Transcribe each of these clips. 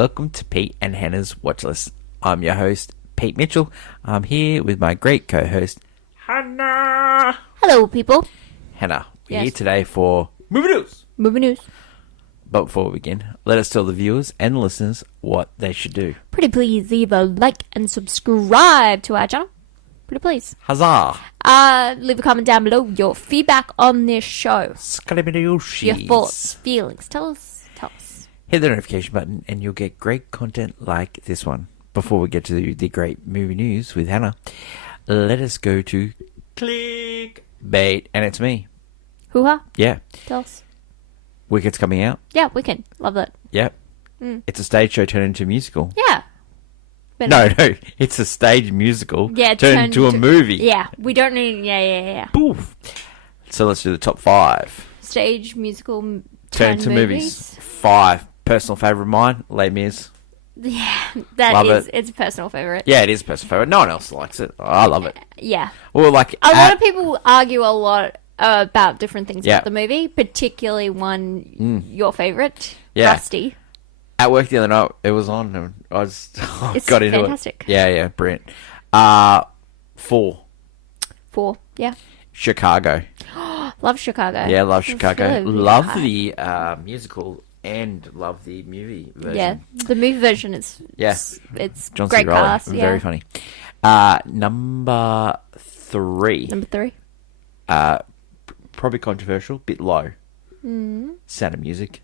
welcome to Pete and Hannah's Watch List. I'm your host, Pete Mitchell. I'm here with my great co-host, Hannah. Hello, people. Hannah, we're Yes. here today for Movie News. Movie news. But before we begin, let us tell the viewers and listeners what they should do. Pretty please leave a like and subscribe to our channel. Pretty please. Huzzah! Leave a comment down below your feedback on this show. Your Scalabidoochies. thoughts, feelings. Tell us. Hit the notification button and you'll get great content like this one. Before we get to the great movie news with Hannah, let us go to clickbait, and it's me. Hoo-ha. Yeah, Tell us. Wicked's coming out. Yeah, we can. Love that. Yep. It's a stage show turned into a musical. Yeah. But No, it's a stage musical Yeah, turned into a movie. Yeah, we don't need... Yeah. Poof. So let's do the top 5. Stage, musical, Turn to movies. 5. Personal favourite of mine, Les Mis. Yeah, that Love is... it. It's a personal favourite. Yeah, it is a personal favourite. No one else likes it. I love it. Yeah. Or like... A lot of people argue a lot about different things Yeah. about the movie, particularly one, your favourite, Yeah. Rusty. At work the other night, it was on, and I was It's got into fantastic. it. Yeah, brilliant. 4. 4, yeah. Chicago. Love Chicago. Yeah, love It's Chicago. really, really Love high. the musical and love the movie version. Yeah, the movie version is... Yeah. It's John great C. Reilly, cast, yeah. very funny. Number 3. Number 3. Probably controversial, bit low. Mm. Sound of Music.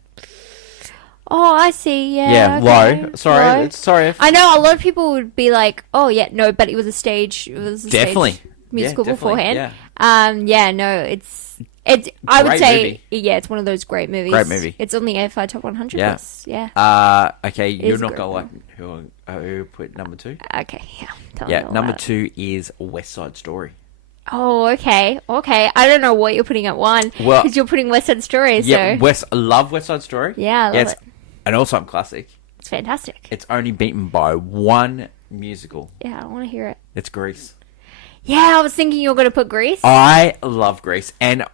Oh, I see, yeah. Yeah, okay. low. Sorry, Low. sorry. I know a lot of people would be like, oh, yeah, no, but it was a stage... It was a Definitely. stage musical Yeah, definitely, beforehand. yeah. Yeah, no, it's... I would Great say, movie. yeah, it's one of those great movies. Great movie. It's on the AFI Top 100 Yeah. list. Yeah. Okay, It you're is a not great going to film. like who put number 2? Okay, yeah. Tell me Yeah, all number about it. 2 is West Side Story. Oh, okay. I don't know what you're putting at 1. Well- Because you're putting West Side Story, so... Yeah, I love West Side Story. Yeah, I love it's it. an awesome classic. It's fantastic. It's only beaten by one musical. Yeah, I want to hear it. It's Grease. Yeah, I was thinking you were going to put Grease. I love Grease, and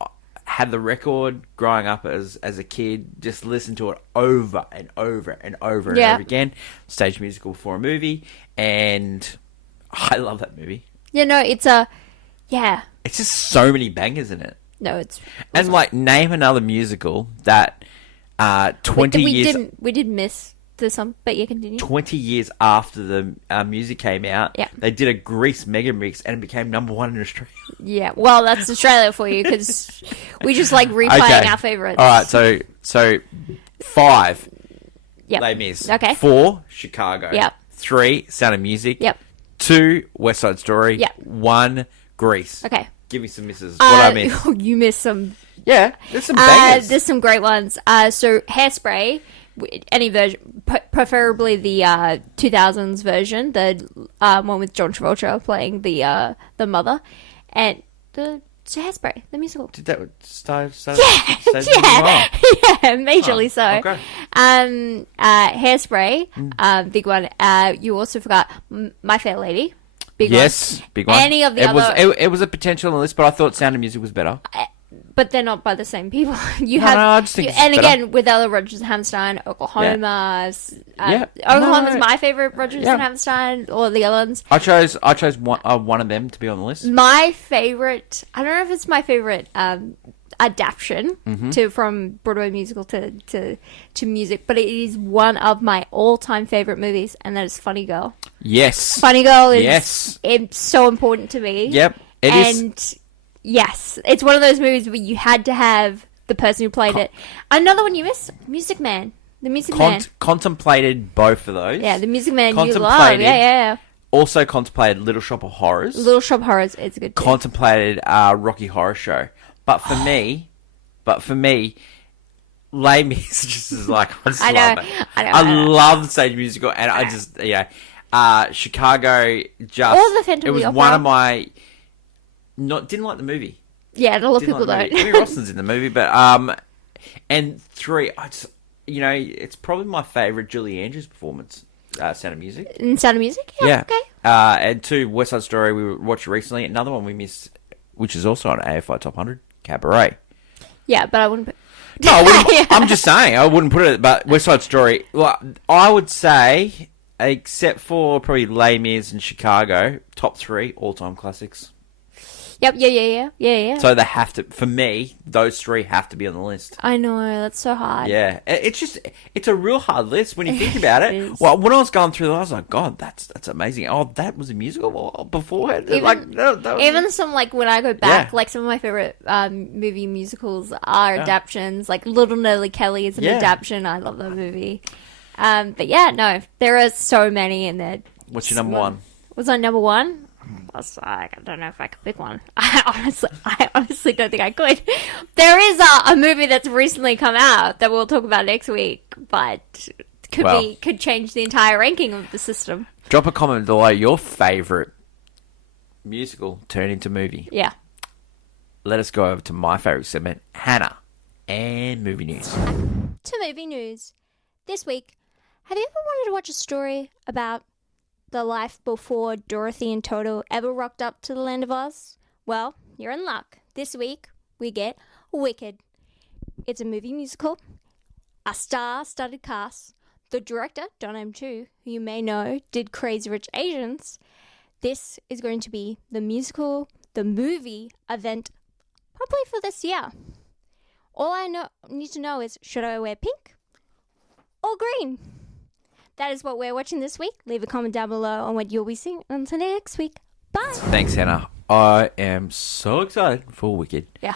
had the record growing up as a kid. Just listen to it over and over and over and Yeah. over again. Stage musical for a movie, and I love that movie. Yeah, no, it's a... Yeah. It's just so many bangers in it. No, it's... And like, name another musical that 20 years. We did miss the song, but you continue. 20 years after the music came out, Yeah. they did a Grease mega mix and it became number 1 in Australia. Yeah, well, that's Australia for you, because we just like replaying our favourites. All right, so 5, Yep. Les Mis. Okay. 4, Chicago. Yep. 3, Sound of Music. Yep. 2, West Side Story. Yep. 1, Grease. Okay. Give me some misses. What I miss? You missed some. Yeah, there's some bangers. There's some great ones. So Hairspray, any version, preferably the 2000s version, the one with John Travolta playing the mother, and the Hairspray, the musical. Did that start Yeah, well? majorly so. Okay. Hairspray, big one. You also forgot My Fair Lady, big Yes, one. big one. Any of the it other, was it was a potential on the list, but I thought Sound of Music was better. but they're not by the same people. You No, have, no, I just think it's and better. again with other Rodgers and Hammerstein, Oklahoma. Yeah. Oklahoma's No. my favorite Rodgers Yeah. and Hammerstein, or the other ones. I chose one of them to be on the list. My favorite, I don't know if it's my favorite adaptation Mm-hmm. to from Broadway musical to music, but it is one of my all-time favorite movies, and that is Funny Girl. Yes. Funny Girl is Yes. it's so important to me. Yep. It is. And yes, it's one of those movies where you had to have the person who played it. Another one you missed, Music Man. The Music Man. Contemplated both of those. Yeah, the Music Man you love. Contemplated. Yeah. Also contemplated Little Shop of Horrors. Little Shop of Horrors, it's a good too. Contemplated Rocky Horror Show. But for me, Les Mis just is like, I just I know, love it. I know. love the stage musical, and I just, Chicago just... Or the Phantom it of was the one Opera. of my... Didn't like the movie. Yeah, and a lot of Didn't people like the don't. movie. Emmy Rossum's in the movie, but... And 3, I just... it's probably my favourite Julie Andrews performance, Sound of Music. In Sound of Music? Yeah. Okay. And 2, West Side Story, we watched recently. Another one we missed, which is also on AFI Top 100, Cabaret. Yeah, but I wouldn't put... No, I wouldn't, Yeah. I'm just saying I wouldn't put it. But West Side Story, well, I would say, except for probably Les Mis and Chicago, top 3 all-time classics. Yep. Yeah. So they have to. For me, those 3 have to be on the list. I know, that's so hard. Yeah, it's a real hard list when you think about It it. is. Well, when I was going through, I was like, God, that's amazing. Oh, that was a musical beforehand. That was- Even some, like, when I go back, Yeah. like, some of my favorite movie musicals are adaptations. Like, Little Nelly Kelly is an Yeah. adaptation. I love that movie. But yeah, no, there are so many in there. What's your number one? Was I number one? I don't know if I could pick one. I honestly don't think I could. There is a movie that's recently come out that we'll talk about next week, but could change the entire ranking of the system. Drop a comment below your favorite musical turned into movie. Yeah. Let us go over to my favorite segment, Hannah and movie news. To movie news. This week, have you ever wanted to watch a story about the life before Dorothy and Toto ever rocked up to the Land of Oz? Well, you're in luck. This week, we get Wicked. It's a movie musical, a star-studded cast. The director, Don M. Chu, who you may know, did Crazy Rich Asians. This is going to be the movie event, probably for this year. All I need to know is, should I wear pink or green? That is what we're watching this week. Leave a comment down below on what you'll be seeing until next week. Bye. Thanks, Hannah. I am so excited for Wicked. Yeah.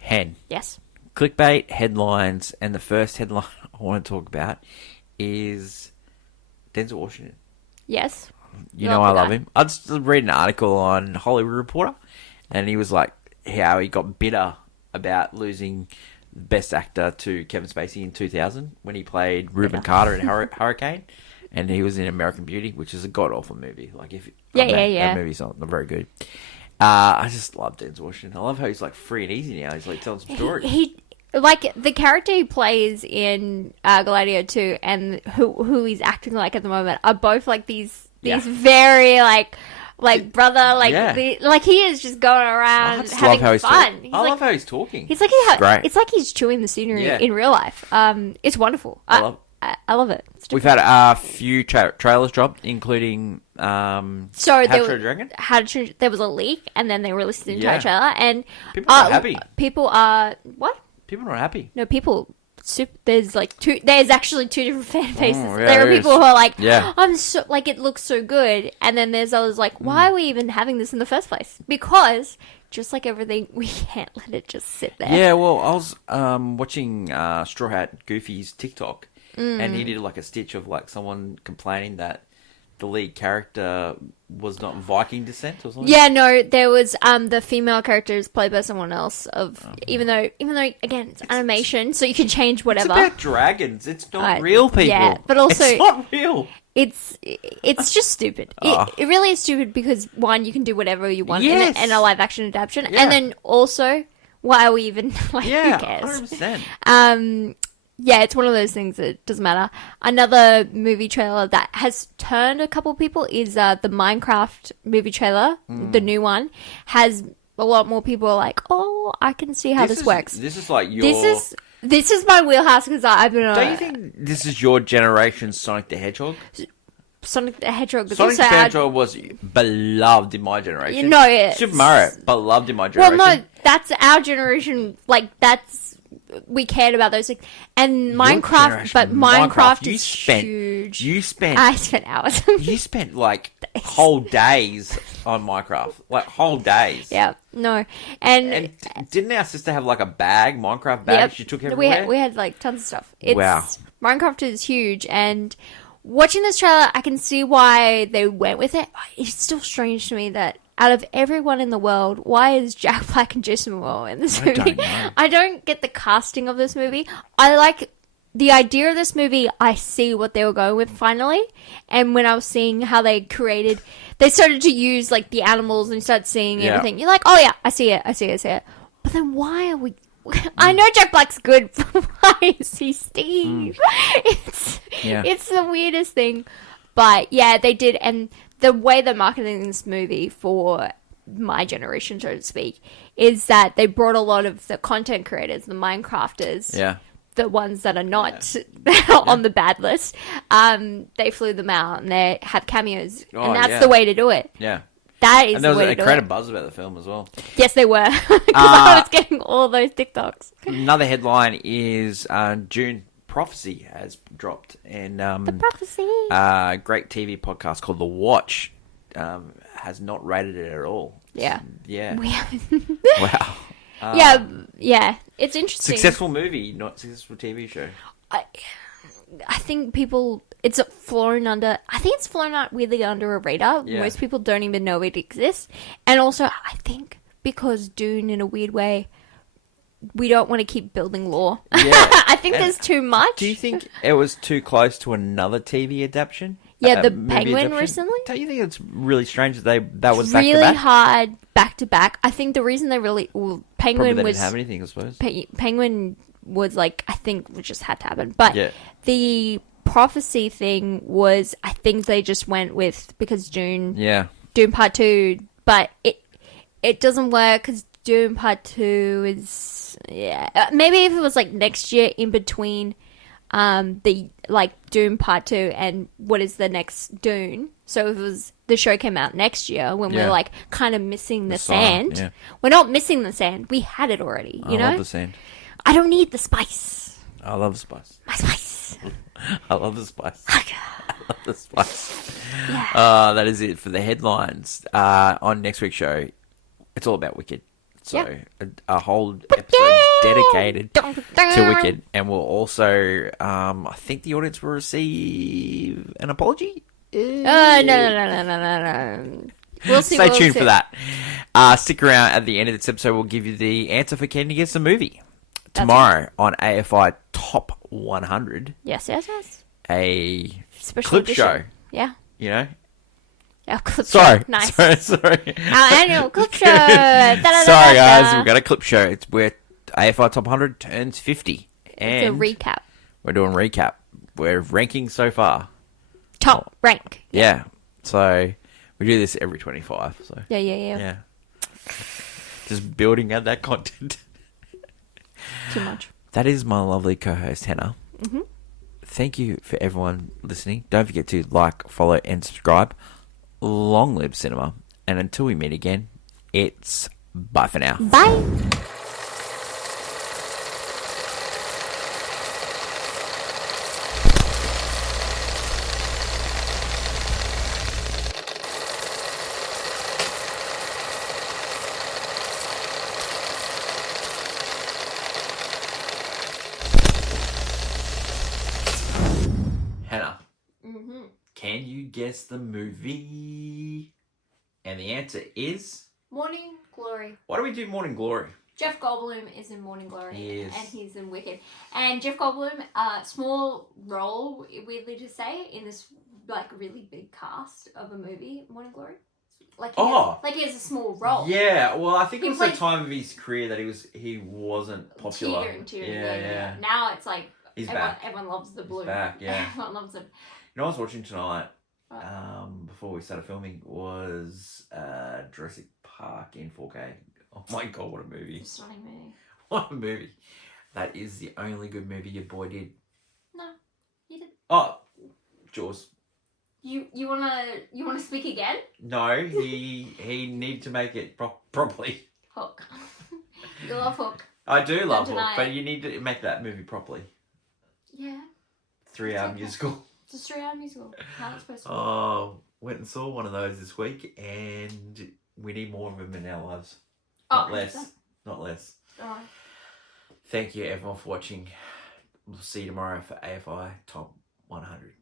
Hen. Yes. Clickbait, headlines, and the first headline I want to talk about is Denzel Washington. Yes. You know I love him. I just read an article on Hollywood Reporter, and he was like how he got bitter about losing Best Actor to Kevin Spacey in 2000 when he played Reuben Carter in Hurricane, and he was in American Beauty, which is a god awful movie. Like that movie's not very good. I just love Denzel Washington. I love how he's like free and easy now. He's like telling some stories. He like the character he plays in Gladiator 2 and who he's acting like at the moment are both like these very like brother like he is just going around having fun. I love how he's talking. He's like great. It's like he's chewing the scenery in real life. It's wonderful. I love it. We've had a few trailers dropped, including How to Train Your Dragon. There was a leak, and then they released the entire trailer, and people are happy. People are what? People are not happy. No, people. There's like two. There's actually two different fan bases. Yeah, there are people who are like, yeah. I'm so like it looks so good, and then there's others like, why are we even having this in the first place? Because just like everything, we can't let it just sit there. Yeah, well, I was watching Straw Hat Goofy's TikTok, and he did like a stitch of like someone complaining that the lead character was not Viking descent or something. Yeah, no, there was the female character is played by someone else. Even though again it's animation, so you can change whatever. It's about dragons. It's not real people. Yeah, but also it's not real. It's just stupid. It really is stupid because one, you can do whatever you want in a live action adaptation, and then also, why are we even like? Who cares? 100%. Yeah, it's one of those things that doesn't matter. Another movie trailer that has turned a couple people is the Minecraft movie trailer. The new one has a lot more people like, oh, I can see how this works. This is like your... This is my wheelhouse because I've been... Don't you think this is your generation's Sonic the Hedgehog? Sonic the Hedgehog. Sonic the Hedgehog was beloved in my generation. No, Super Mario, beloved in my generation. Well, no, that's our generation. Like, we cared about those things. And Minecraft, but Minecraft is huge. I spent hours. You spent like whole days on Minecraft. Like whole days. Yeah, no. And didn't our sister have like a Minecraft bag she took everywhere? We had like tons of stuff. Wow. Minecraft is huge, and watching this trailer, I can see why they went with it. It's still strange to me that out of everyone in the world, why is Jack Black and Jason Momoa in this movie? I don't get the casting of this movie. I like the idea of this movie. I see what they were going with finally. And when I was seeing how they started to use like the animals and you start seeing everything. You're like, oh yeah, I see it. But then why are we... I know Jack Black's good, but why is he Steve? It's the weirdest thing. But yeah, they did, and the way they're marketing this movie for my generation, so to speak, is that they brought a lot of the content creators, the Minecrafters, Yeah. the ones that are not on the bad list. They flew them out and they have cameos, Oh, and that's yeah. the way to do it. Yeah. That is And there the was way a to do creative it. buzz about the film as well. Yes, they were, because I was getting all those TikToks. Another headline is June Prophecy has dropped, and The prophecy. great TV podcast called The Watch has not rated it at all. Yeah. Yeah. We Wow. yeah. It's interesting. Successful movie, not successful TV show. I think people, it's flown under, I think it's flown out really under a radar. Yeah. Most people don't even know it exists. And also, I think because Dune, in a weird way, we don't want to keep building lore. Yeah. I think And there's too much. Do you think it was too close to another TV adaptation? Yeah, the movie Penguin adaptation? recently? Don't you think it's really strange that that was back really to back? hard back to back. I think the reason they really, well, Probably Penguin they was, didn't have anything, I suppose. Penguin was like, I think it just had to happen. But Yeah. the prophecy thing was, I think they just went with, because Dune Yeah. Part 2, but it doesn't work because Dune Part 2 is, yeah. Maybe if it was like next year in between the like Dune Part 2 and what is the next Dune. So if it was, the show came out next year when Yeah. we're like kind of missing the sign, sand. yeah. We're not missing the sand. We had it already, you I know? love the sand. I don't need the spice. I love the spice. My spice. I love the spice. I love the spice. Yeah. That is it for the headlines. On next week's show, it's all about Wicked. So a whole episode dedicated to Wicked, and we'll also, I think the audience will receive an apology. No. We'll see. Stay we'll tuned see. for that. Stick around at the end of this episode. We'll give you the answer for Can You Guess the Movie tomorrow on AFI Top 100. Yes. A Special clip edition. show, Yeah. you know. Our clip Sorry, show. Nice. sorry. Our annual clip show. Sorry, guys, we've got a clip show. It's where AFI Top 100 turns 50, and It's a recap. we're doing recap. We're ranking so far. Top rank. Yeah, so we do this every 25. So Yeah. just building out that content. Too much. That is my lovely co-host Hannah. Mm-hmm. Thank you for everyone listening. Don't forget to like, follow, and subscribe. Long live cinema. And until we meet again, it's bye for now. Bye. Hannah, can you guess the movie? And the answer is... Morning Glory. Why do we do Morning Glory? Jeff Goldblum is in Morning Glory. He is. And he's in Wicked. And Jeff Goldblum, small role, weirdly to say, in this like really big cast of a movie, Morning Glory. Like he has a small role. Yeah, well, I think He it was the played- time of his career that he wasn't popular. Teetering. Yeah. Now it's like He's everyone, back. everyone loves the blue. back, yeah. Everyone loves it. You know what I was watching tonight, What? before we started filming, was Jurassic Park in 4K. Oh my god, what a movie. Stunning movie. What a movie. That is the only good movie your boy did. No, you did. Oh, Jaws. You wanna speak again? No, he needed to make it properly. Hook. You love Hook. I do love Don't Hook, deny but it. you need to make that movie properly. Yeah. 3-hour okay. musical. It's a straight out musical. How it's supposed to be. Oh, went and saw one of those this week, and we need more of them in our lives. Oh, Not less. 100%. Not less. Oh. Thank you, everyone, for watching. We'll see you tomorrow for AFI Top 100.